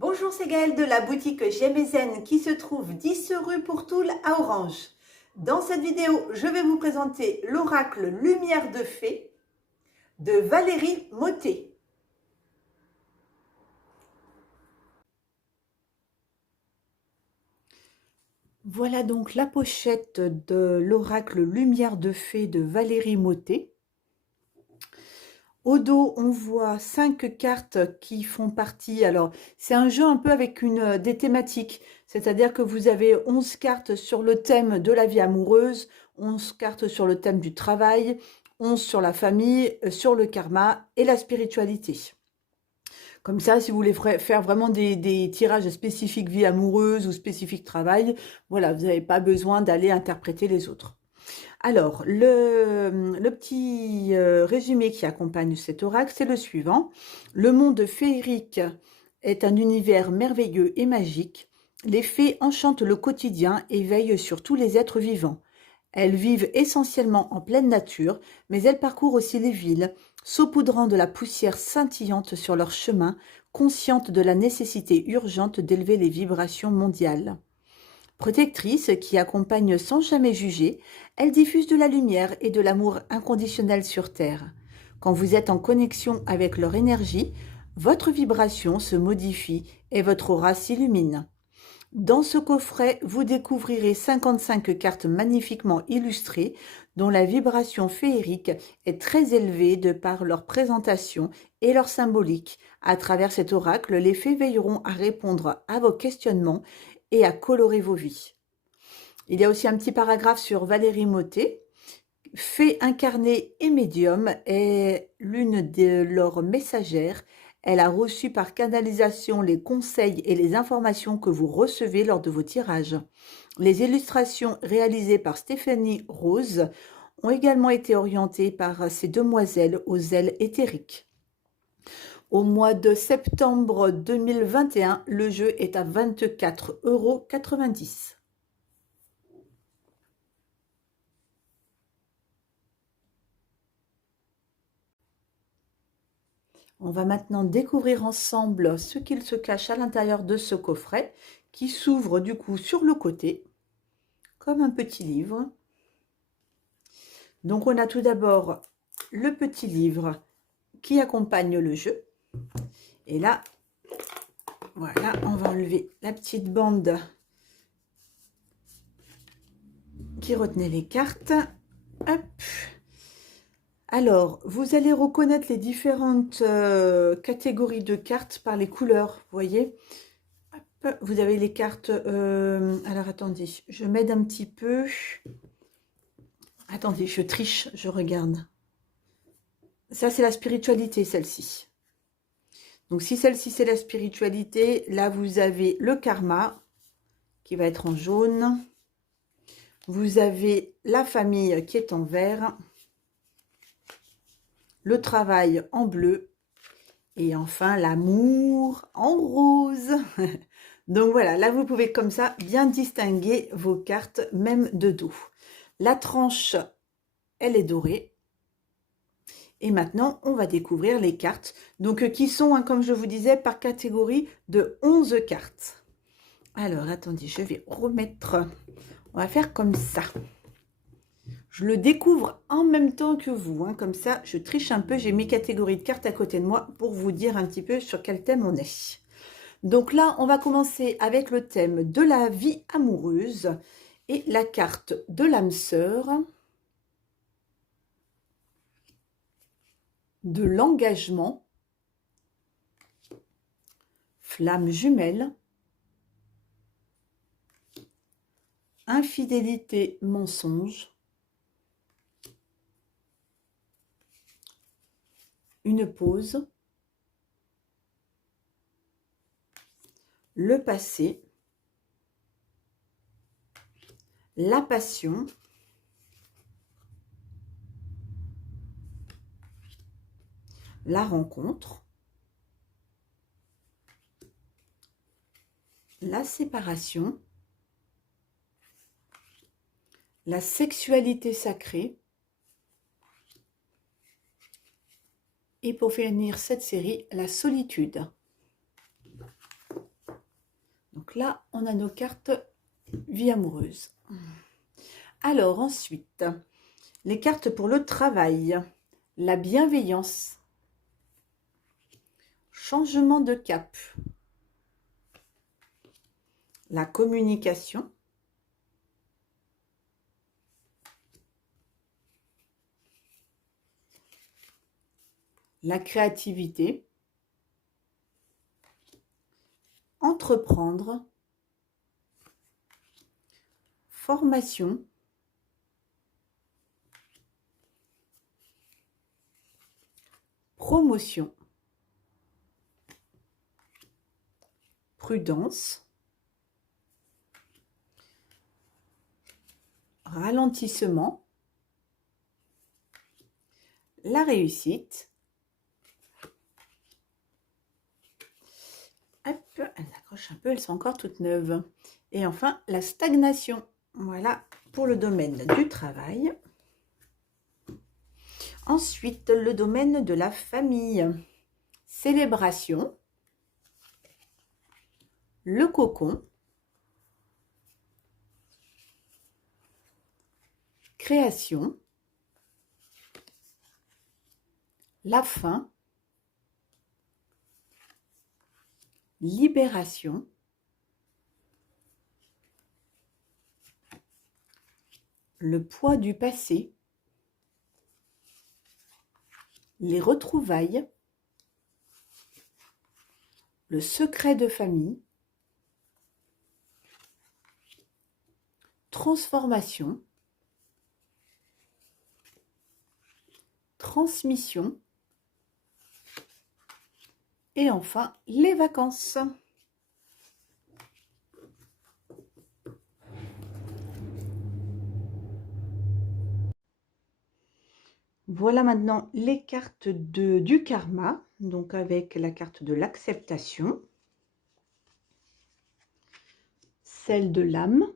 Bonjour, c'est Gaëlle de la boutique J'aime qui se trouve 10 rue Pourtoul à Orange. Dans cette vidéo, je vais vous présenter l'oracle Lumière de Fée de Valérie Mottet. Voilà donc la pochette de l'oracle Lumière de Fée de Valérie Mottet. Au dos, on voit 5 cartes qui font partie. Alors, c'est un jeu un peu avec des thématiques. C'est-à-dire que vous avez 11 cartes sur le thème de la vie amoureuse, 11 cartes sur le thème du travail, 11 sur la famille, sur le karma et la spiritualité. Comme ça, si vous voulez faire vraiment des tirages spécifiques vie amoureuse ou spécifiques travail, voilà, vous n'avez pas besoin d'aller interpréter les autres. Alors, le petit résumé qui accompagne cet oracle, c'est le suivant. Le monde féerique est un univers merveilleux et magique. Les fées enchantent le quotidien et veillent sur tous les êtres vivants. Elles vivent essentiellement en pleine nature, mais elles parcourent aussi les villes, saupoudrant de la poussière scintillante sur leur chemin, conscientes de la nécessité urgente d'élever les vibrations mondiales. Protectrice qui accompagne sans jamais juger, elle diffuse de la lumière et de l'amour inconditionnel sur Terre. Quand vous êtes en connexion avec leur énergie, votre vibration se modifie et votre aura s'illumine. Dans ce coffret, vous découvrirez 55 cartes magnifiquement illustrées dont la vibration féerique est très élevée de par leur présentation et leur symbolique. À travers cet oracle, les fées veilleront à répondre à vos questionnements et à colorer vos vies. Il y a aussi un petit paragraphe sur Valérie Mottet. Fée incarnée et médium est l'une de leurs messagères. Elle a reçu par canalisation les conseils et les informations que vous recevez lors de vos tirages. Les illustrations réalisées par Stéphanie Rose ont également été orientées par ces demoiselles aux ailes éthériques. Au mois de septembre 2021, le jeu est à 24,90 €. On va maintenant découvrir ensemble ce qu'il se cache à l'intérieur de ce coffret qui s'ouvre du coup sur le côté comme un petit livre. Donc on a tout d'abord le petit livre qui accompagne le jeu. Et là, voilà, on va enlever la petite bande qui retenait les cartes. Hop. Alors, vous allez reconnaître les différentes catégories de cartes par les couleurs, vous voyez. Hop, vous avez les cartes... alors, attendez, je m'aide un petit peu. Attendez, je triche, je regarde. Ça, c'est la spiritualité, celle-ci. Donc, si celle-ci, c'est la spiritualité, là, vous avez le karma, qui va être en jaune. Vous avez la famille, qui est en vert. Le travail en bleu. Et enfin, l'amour en rose. Donc, voilà, là, vous pouvez comme ça bien distinguer vos cartes, même de dos. La tranche, elle est dorée. Et maintenant, on va découvrir les cartes, donc qui sont, hein, comme je vous disais, par catégorie de 11 cartes. Alors, attendez, je vais remettre... On va faire comme ça. Je le découvre en même temps que vous, hein, comme ça, je triche un peu. J'ai mes catégories de cartes à côté de moi pour vous dire un petit peu sur quel thème on est. Donc là, on va commencer avec le thème de la vie amoureuse et la carte de l'âme sœur, de l'engagement, flamme jumelle, infidélité, mensonge, une pause, le passé, la passion, la rencontre, la séparation, la sexualité sacrée, et pour finir cette série, la solitude. Donc là, on a nos cartes vie amoureuse. Alors ensuite, les cartes pour le travail, la bienveillance, changement de cap, la communication, la créativité, entreprendre, formation, promotion, prudence, ralentissement, la réussite. Hop, elles accrochent un peu, elles sont encore toutes neuves. Et enfin, la stagnation. Voilà pour le domaine du travail. Ensuite, le domaine de la famille. Célébration, le cocon, création, la fin, libération, le poids du passé, les retrouvailles, le secret de famille, transformation, transmission et enfin les vacances. Voilà maintenant les cartes du karma, donc avec la carte de l'acceptation, celle de l'âme,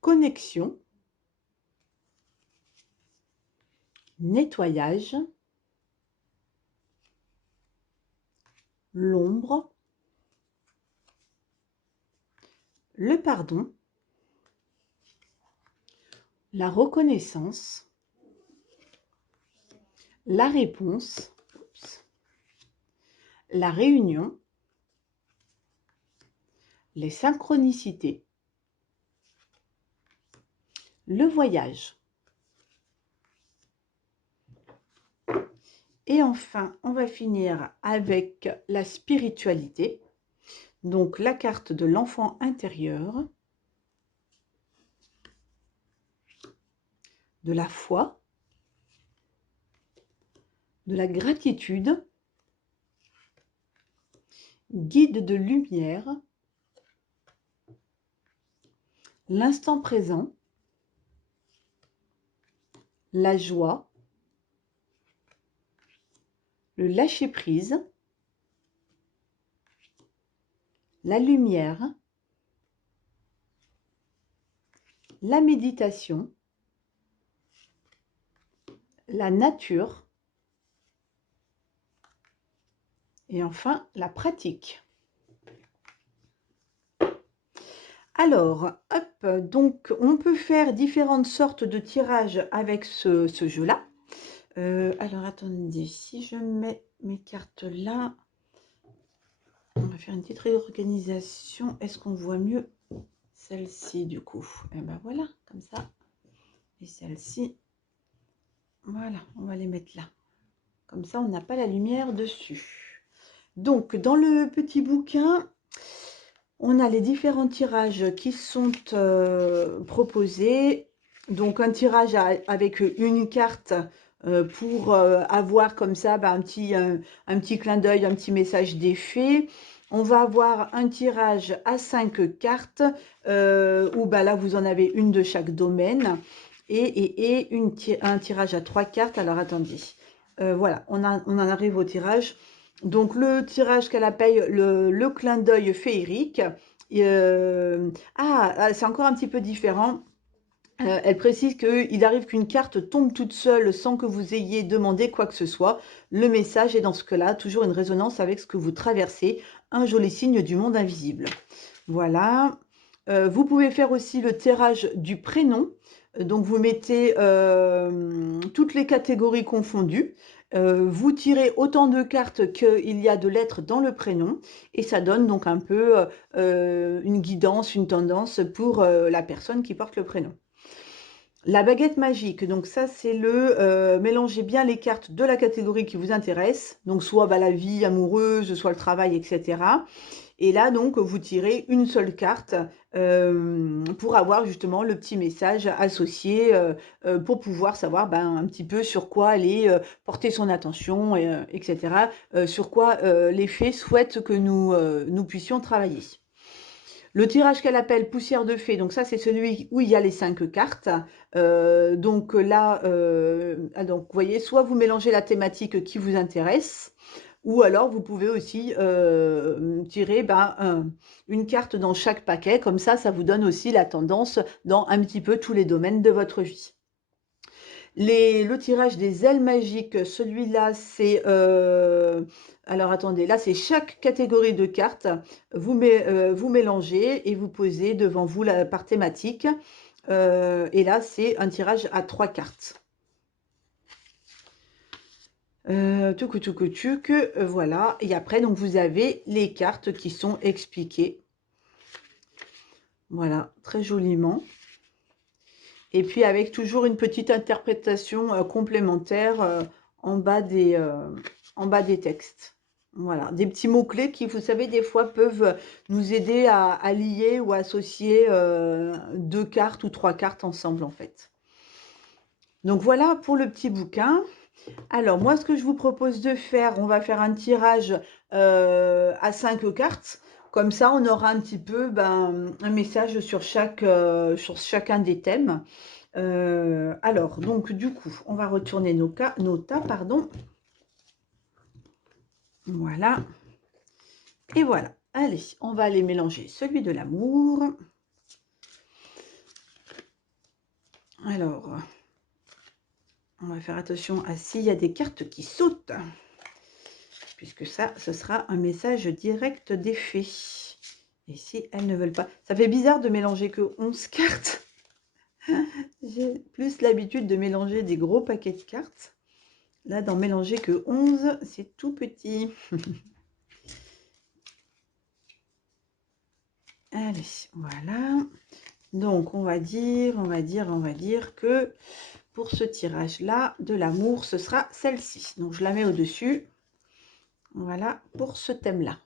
connexion, nettoyage, l'ombre, le pardon, la reconnaissance, la réponse, la réunion, les synchronicités, le voyage. Et enfin, on va finir avec la spiritualité. Donc, la carte de l'enfant intérieur, de la foi, de la gratitude, guide de lumière, l'instant présent, la joie, le lâcher-prise, la lumière, la méditation, la nature et enfin la pratique. Alors, hop, donc on peut faire différentes sortes de tirages avec ce jeu-là. Alors, attendez, si je mets mes cartes là, on va faire une petite réorganisation. Est-ce qu'on voit mieux celle-ci du coup? Et ben voilà, comme ça. Et celle-ci, voilà, on va les mettre là. Comme ça, on n'a pas la lumière dessus. Donc, dans le petit bouquin, on a les différents tirages qui sont proposés. Donc, un tirage avec une carte pour avoir comme ça un petit clin d'œil, un petit message des fées. On va avoir un tirage à 5 cartes où là, vous en avez une de chaque domaine. Et un tirage à 3 cartes. Alors, attendez. Voilà, on en arrive au tirage. Donc, le tirage qu'elle appelle le clin d'œil féerique. C'est encore un petit peu différent. Elle précise qu'il arrive qu'une carte tombe toute seule sans que vous ayez demandé quoi que ce soit. Le message est dans ce cas-là toujours une résonance avec ce que vous traversez, un joli signe du monde invisible. Voilà. Vous pouvez faire aussi le tirage du prénom. Donc vous mettez toutes les catégories confondues. Vous tirez autant de cartes qu'il y a de lettres dans le prénom et ça donne donc un peu une guidance, une tendance pour la personne qui porte le prénom. La baguette magique, donc ça c'est le mélangez bien les cartes de la catégorie qui vous intéresse, donc soit la vie amoureuse, soit le travail, etc. Et là donc vous tirez une seule carte pour avoir justement le petit message associé pour pouvoir savoir un petit peu sur quoi aller porter son attention, etc. Sur quoi les fées souhaitent que nous puissions travailler. Le tirage qu'elle appelle poussière de fée, donc ça c'est celui où il y a les 5 cartes. Donc là, donc vous voyez, soit vous mélangez la thématique qui vous intéresse, ou alors vous pouvez aussi tirer une carte dans chaque paquet, comme ça vous donne aussi la tendance dans un petit peu tous les domaines de votre vie. Le tirage des ailes magiques, celui-là, c'est... alors attendez, là c'est chaque catégorie de cartes. Vous mélangez et vous posez devant vous par thématique. Et là, c'est un tirage à 3 cartes. Voilà. Et après, donc vous avez les cartes qui sont expliquées. Voilà, très joliment. Et puis avec toujours une petite interprétation complémentaire en bas des textes. Voilà, des petits mots-clés qui, vous savez, des fois peuvent nous aider à lier ou à associer 2 cartes ou 3 cartes ensemble en fait. Donc voilà pour le petit bouquin. Alors moi, ce que je vous propose de faire, on va faire un tirage à 5 cartes. Comme ça, on aura un petit peu un message sur sur chacun des thèmes. Alors, donc du coup, on va retourner nos tas, pardon. Voilà. Et voilà. Allez, on va aller mélanger celui de l'amour. Alors, on va faire attention à s'il y a des cartes qui sautent. Puisque ça, ce sera un message direct des fées. Et si elles ne veulent pas... Ça fait bizarre de mélanger que 11 cartes. J'ai plus l'habitude de mélanger des gros paquets de cartes. Là, d'en mélanger que 11, c'est tout petit. Allez, voilà. Donc, on va dire que pour ce tirage-là, de l'amour, ce sera celle-ci. Donc, je la mets au-dessus. Voilà, pour ce thème-là.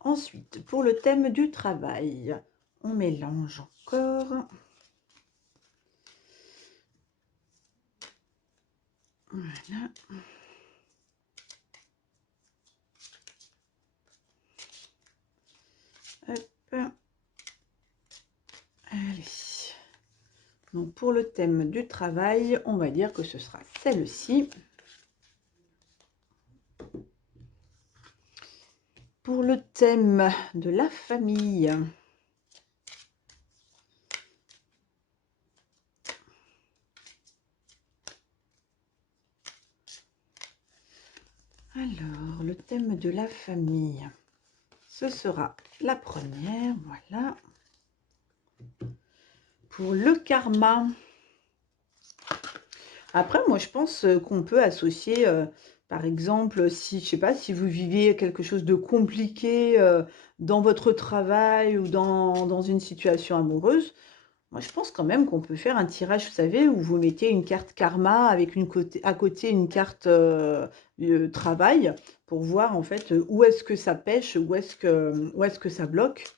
Ensuite, pour le thème du travail, on mélange encore. Voilà. Hop. Allez. Donc, pour le thème du travail, on va dire que ce sera celle-ci. Pour le thème de la famille, alors, le thème de la famille, ce sera la première, voilà. Pour le karma, après, moi, je pense qu'on peut associer, par exemple, si, je sais pas, si vous vivez quelque chose de compliqué dans votre travail ou dans une situation amoureuse, moi, je pense quand même qu'on peut faire un tirage, vous savez, où vous mettez une carte karma avec à côté une carte travail pour voir en fait où est-ce que ça pêche, où est-ce que ça bloque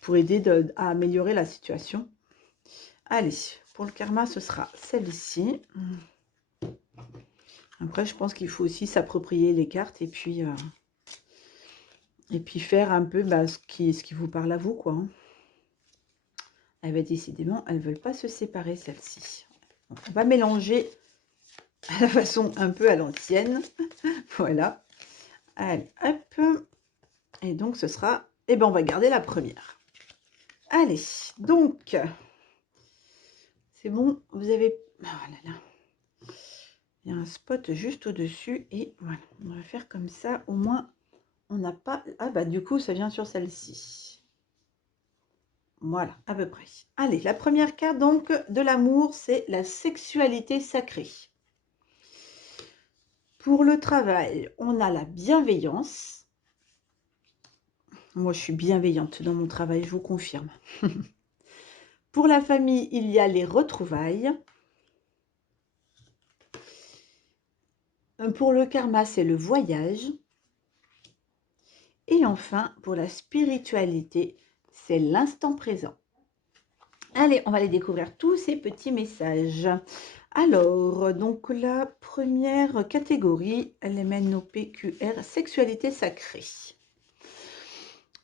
pour aider à améliorer la situation. Allez, pour le karma, ce sera celle-ci. Après, je pense qu'il faut aussi s'approprier les cartes et puis faire un peu ce qui vous parle à vous, quoi. Décidément, elles ne veulent pas se séparer, celle-ci. On va mélanger à la façon un peu à l'ancienne. Voilà. Allez, hop. Et donc, ce sera... on va garder la première. Allez, donc, C'est bon, vous avez... Ah là là, il y a un spot juste au-dessus et voilà, on va faire comme ça, au moins on n'a pas... Ah bah du coup, ça vient sur celle-ci. Voilà, à peu près. Allez, la première carte donc de l'amour, c'est la sexualité sacrée. Pour le travail, on a la bienveillance. Moi, je suis bienveillante dans mon travail, je vous confirme. Pour la famille, il y a les retrouvailles. Pour le karma, c'est le voyage. Et enfin, pour la spiritualité, c'est l'instant présent. Allez, on va aller découvrir tous ces petits messages. Alors, donc la première catégorie, LMNOPQR, sexualité sacrée.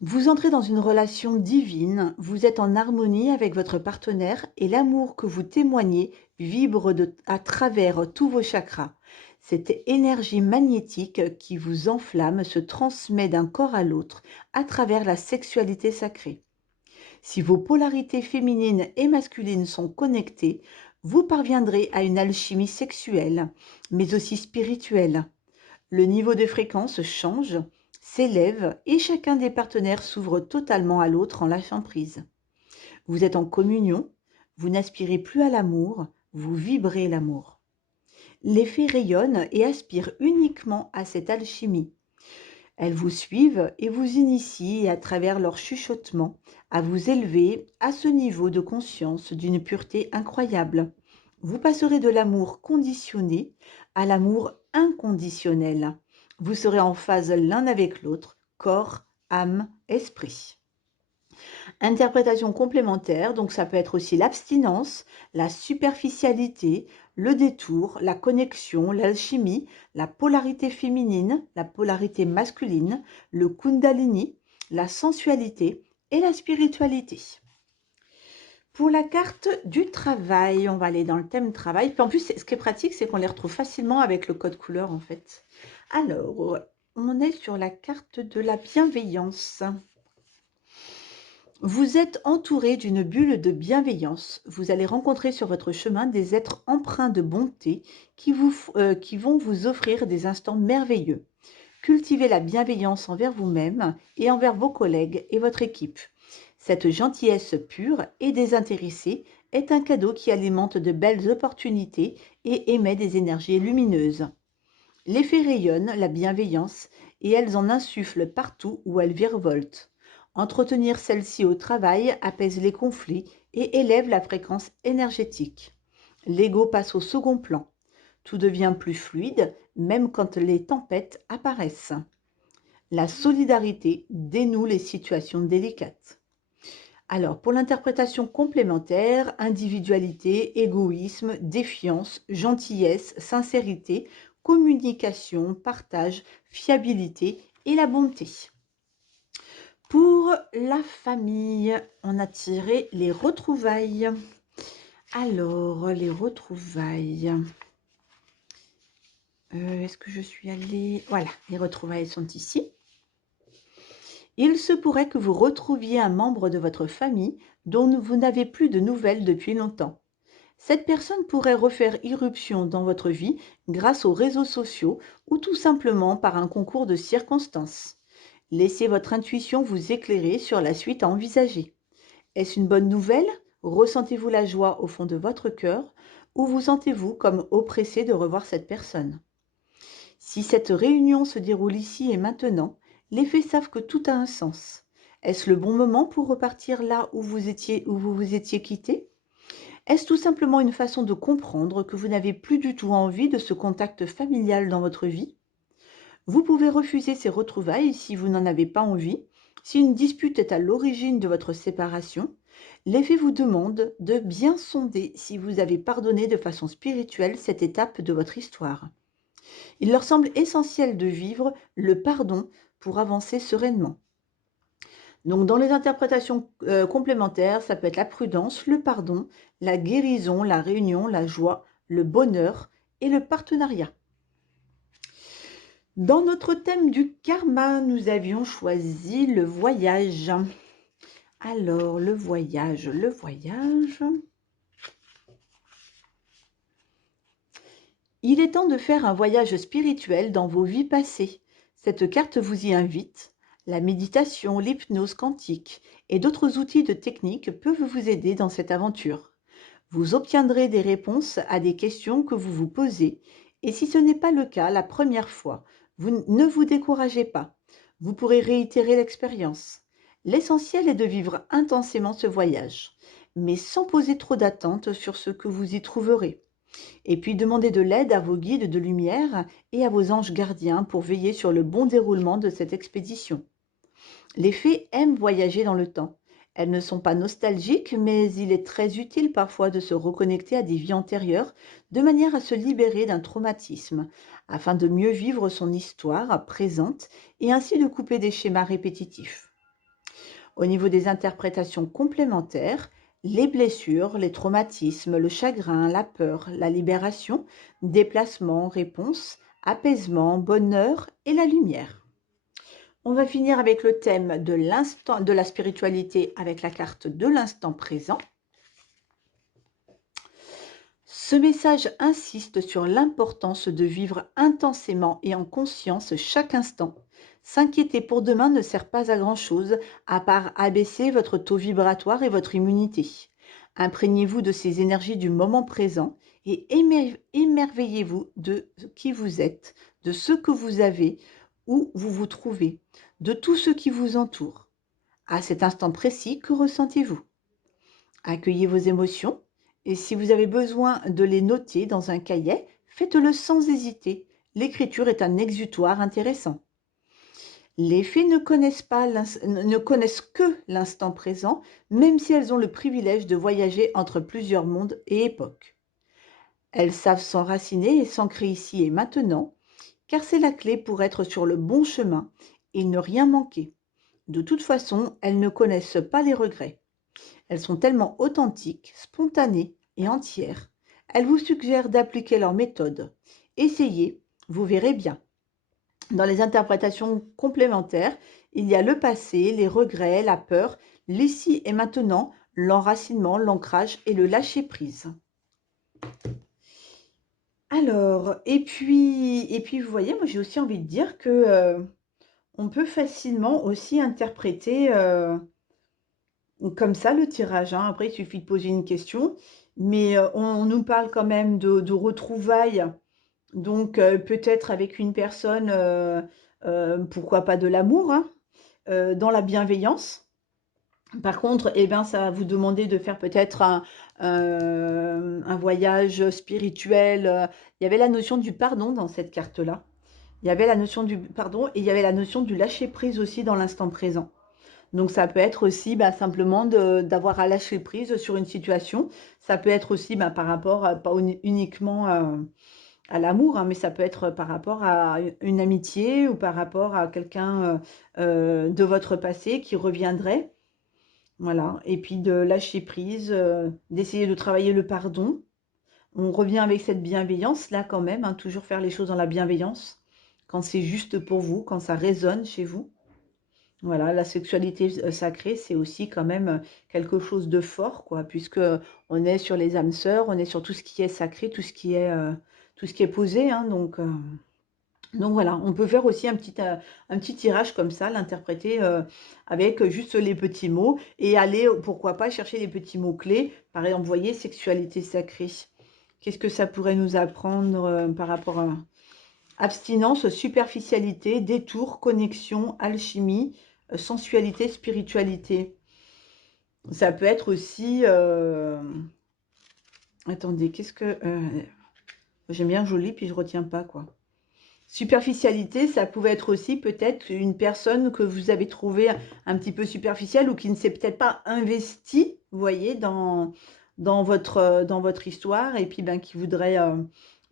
Vous entrez dans une relation divine, vous êtes en harmonie avec votre partenaire et l'amour que vous témoignez vibre à travers tous vos chakras. Cette énergie magnétique qui vous enflamme se transmet d'un corps à l'autre à travers la sexualité sacrée. Si vos polarités féminines et masculines sont connectées, vous parviendrez à une alchimie sexuelle, mais aussi spirituelle. Le niveau de fréquence change, s'élève et chacun des partenaires s'ouvre totalement à l'autre en lâchant prise. Vous êtes en communion, vous n'aspirez plus à l'amour, vous vibrez l'amour. Les fées rayonnent et aspirent uniquement à cette alchimie. Elles vous suivent et vous initient à travers leur chuchotement à vous élever à ce niveau de conscience d'une pureté incroyable. Vous passerez de l'amour conditionné à l'amour inconditionnel. Vous serez en phase l'un avec l'autre, corps, âme, esprit. Interprétation complémentaire, donc ça peut être aussi l'abstinence, la superficialité, le détour, la connexion, l'alchimie, la polarité féminine, la polarité masculine, le kundalini, la sensualité et la spiritualité. Pour la carte du travail, on va aller dans le thème travail. Puis en plus, ce qui est pratique, c'est qu'on les retrouve facilement avec le code couleur en fait. Alors, on est sur la carte de la bienveillance. Vous êtes entouré d'une bulle de bienveillance. Vous allez rencontrer sur votre chemin des êtres empreints de bonté qui vont vous offrir des instants merveilleux. Cultivez la bienveillance envers vous-même et envers vos collègues et votre équipe. Cette gentillesse pure et désintéressée est un cadeau qui alimente de belles opportunités et émet des énergies lumineuses. Les fées rayonnent la bienveillance et elles en insufflent partout où elles virevoltent. Entretenir celle-ci au travail apaise les conflits et élève la fréquence énergétique. L'ego passe au second plan. Tout devient plus fluide, même quand les tempêtes apparaissent. La solidarité dénoue les situations délicates. Alors, pour l'interprétation complémentaire, individualité, égoïsme, défiance, gentillesse, sincérité, communication, partage, fiabilité et la bonté. Pour la famille, on a tiré les retrouvailles. Alors, les retrouvailles. Est-ce que je suis allée... Voilà, les retrouvailles sont ici. Il se pourrait que vous retrouviez un membre de votre famille dont vous n'avez plus de nouvelles depuis longtemps. Cette personne pourrait refaire irruption dans votre vie grâce aux réseaux sociaux ou tout simplement par un concours de circonstances. Laissez votre intuition vous éclairer sur la suite à envisager. Est-ce une bonne nouvelle? Ressentez-vous la joie au fond de votre cœur ou vous sentez-vous comme oppressé de revoir cette personne? Si cette réunion se déroule ici et maintenant, les fées savent que tout a un sens. Est-ce le bon moment pour repartir là où vous vous étiez quitté? Est-ce tout simplement une façon de comprendre que vous n'avez plus du tout envie de ce contact familial dans votre vie? Vous pouvez refuser ces retrouvailles si vous n'en avez pas envie. Si une dispute est à l'origine de votre séparation, les fées vous demandent de bien sonder si vous avez pardonné de façon spirituelle cette étape de votre histoire. Il leur semble essentiel de vivre le pardon pour avancer sereinement. Donc, dans les interprétations complémentaires, ça peut être la prudence, le pardon, la guérison, la réunion, la joie, le bonheur et le partenariat. Dans notre thème du karma, nous avions choisi le voyage. Alors, le voyage. Il est temps de faire un voyage spirituel dans vos vies passées. Cette carte vous y invite. La méditation, l'hypnose quantique et d'autres outils de technique peuvent vous aider dans cette aventure. Vous obtiendrez des réponses à des questions que vous vous posez et si ce n'est pas le cas la première fois, ne vous découragez pas. Vous pourrez réitérer l'expérience. L'essentiel est de vivre intensément ce voyage, mais sans poser trop d'attentes sur ce que vous y trouverez. Et puis demandez de l'aide à vos guides de lumière et à vos anges gardiens pour veiller sur le bon déroulement de cette expédition. Les fées aiment voyager dans le temps. Elles ne sont pas nostalgiques, mais il est très utile parfois de se reconnecter à des vies antérieures de manière à se libérer d'un traumatisme, afin de mieux vivre son histoire présente et ainsi de couper des schémas répétitifs. Au niveau des interprétations complémentaires, les blessures, les traumatismes, le chagrin, la peur, la libération, déplacement, réponse, apaisement, bonheur et la lumière. On va finir avec le thème de l'instant, de la spiritualité avec la carte de l'instant présent. Ce message insiste sur l'importance de vivre intensément et en conscience chaque instant. S'inquiéter pour demain ne sert pas à grand-chose, à part abaisser votre taux vibratoire et votre immunité. Imprégnez-vous de ces énergies du moment présent et émerveillez-vous de qui vous êtes, de ce que vous avez, où vous vous trouvez, de tout ce qui vous entoure. À cet instant précis, que ressentez-vous? Accueillez vos émotions et si vous avez besoin de les noter dans un cahier, faites-le sans hésiter. L'écriture est un exutoire intéressant. Les fées ne connaissent que l'instant présent, même si elles ont le privilège de voyager entre plusieurs mondes et époques. Elles savent s'enraciner et s'ancrer ici et maintenant, car c'est la clé pour être sur le bon chemin et ne rien manquer. De toute façon, elles ne connaissent pas les regrets. Elles sont tellement authentiques, spontanées et entières. Elles vous suggèrent d'appliquer leur méthode. Essayez, vous verrez bien. Dans les interprétations complémentaires, il y a le passé, les regrets, la peur, l'ici et maintenant, l'enracinement, l'ancrage et le lâcher-prise. Alors, et puis vous voyez, moi j'ai aussi envie de dire que on peut facilement aussi interpréter comme ça le tirage, hein. Après, il suffit de poser une question, mais on nous parle quand même de retrouvailles, donc peut-être avec une personne, pourquoi pas de l'amour, hein, dans la bienveillance. Par contre, eh ben, ça va vous demander de faire peut-être un voyage spirituel. Il y avait la notion du pardon dans cette carte-là. Il y avait la notion du pardon et il y avait la notion du lâcher-prise aussi dans l'instant présent. Donc ça peut être aussi simplement d'avoir à lâcher prise sur une situation. Ça peut être aussi par rapport, pas uniquement à l'amour, hein, mais ça peut être par rapport à une amitié ou par rapport à quelqu'un de votre passé qui reviendrait. Voilà. Et puis de lâcher prise, d'essayer de travailler le pardon. On revient avec cette bienveillance là quand même, hein, toujours faire les choses dans la bienveillance, quand c'est juste pour vous, quand ça résonne chez vous. Voilà, la sexualité sacrée, c'est aussi quand même quelque chose de fort, quoi, puisque on est sur les âmes sœurs, on est sur tout ce qui est sacré, tout ce qui est posé, hein, donc voilà, on peut faire aussi un petit tirage comme ça, l'interpréter avec juste les petits mots et aller, pourquoi pas, chercher les petits mots-clés. Par exemple, vous voyez, sexualité sacrée. Qu'est-ce que ça pourrait nous apprendre par rapport à abstinence, superficialité, détour, connexion, alchimie, sensualité, spiritualité. Ça peut être aussi... Attendez, qu'est-ce que... J'aime bien joli, puis je retiens pas, quoi. Superficialité, ça pouvait être aussi peut-être une personne que vous avez trouvée un petit peu superficielle ou qui ne s'est peut-être pas investie, vous voyez, dans votre histoire et puis qui voudrait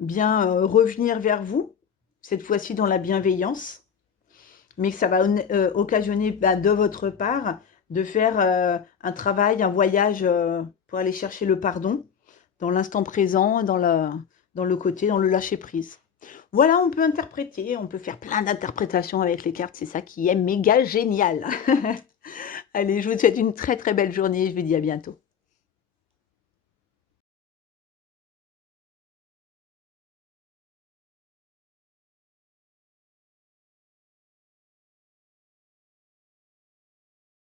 bien revenir vers vous, cette fois-ci dans la bienveillance, mais que ça va occasionner de votre part de faire un travail, un voyage pour aller chercher le pardon dans l'instant présent, dans le côté, dans le lâcher-prise. Voilà, on peut interpréter, on peut faire plein d'interprétations avec les cartes, c'est ça qui est méga génial. Allez, je vous souhaite une très très belle journée, je vous dis à bientôt.